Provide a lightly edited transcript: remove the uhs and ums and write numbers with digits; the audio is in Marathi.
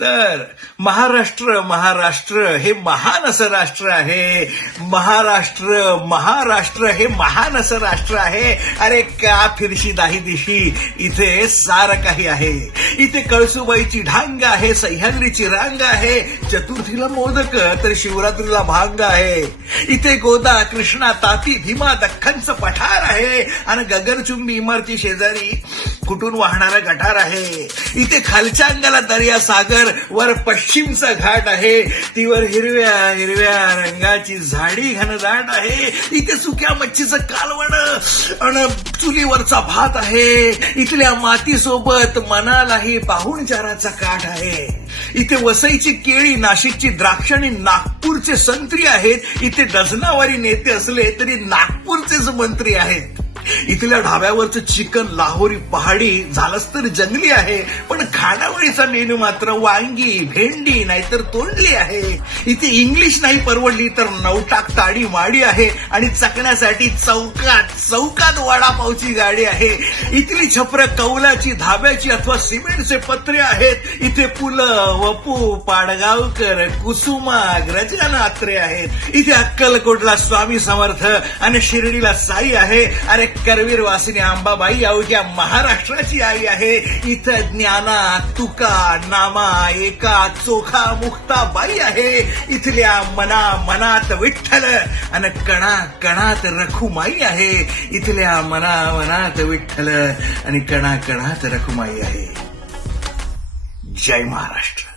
तर महाराष्ट्र महाराष्ट्र हे महान असं राष्ट्र आहे. महाराष्ट्र महाराष्ट्र हे महान असं राष्ट्र आहे. अरे का फिरशी दाही दिशी, इथे सारं काही आहे. इथे कळसुबाईची ढांग आहे, सह्याद्रीची रांग आहे, चतुर्थीला मोदक तर शिवरात्रीला भांग आहे. इथे गोदा कृष्णा तापी भीमा दख्खनचं पठार आहे आणि गगनचुंबी इमारती शेजारी कुठून वाहणारा गटार आहे. इथे खालच्या अंगाला दर्या सागर, वर पश्चिमचा घाट आहे. तीवर हिरव्या हिरव्या रंगाची झाडी घनदाट आहे. इथे सुक्या मच्छीचं कालवण आणि चुलीवरचा भात आहे. इथल्या मातीसोबत मनालाही पाहुणचाराचा काठ आहे. इथे वसईची केळी, नाशिकची द्राक्ष आणि नागपूरचे संत्री आहेत. इथे डझनावारी नेते असले तरी नागपूरचेच मंत्री आहेत. इथल्या ढाब्यावरचं चिकन लाहोरी पहाडी झालंच तर जंगली आहे, पण खानावळीचा मेनू मात्र वांगी भेंडी नाहीतर तोंडली आहे. इथे इंग्लिश नाही परवडली तर नवटाक ताडी माडी आहे आणि चकण्यासाठी चौकात चौकात वडापावची गाडी आहे. इथली छपर कौलाची, धाब्याची अथवा सिमेंटचे पत्रे आहेत. इथे पुलं, वपू, पाडगावकर, कुसुमा, ग्रजाना आत्रे आहेत. इथे अक्कलकोटला स्वामी समर्थ आणि शिर्डीला साई आहे. अरे करवीर वासिनी अंबाबाई अवघ्या महाराष्ट्राची आई आहे. इथं ज्ञाना, तुका, नामा, एका, चोखा, मुक्ता बाई आहे. इथल्या मना मनात विठ्ठल आणि कणा कणात रखुमाई आहे. इथल्या मना मनात विठ्ठल आणि कणा कणात रखुमाई आहे. जय महाराष्ट्र.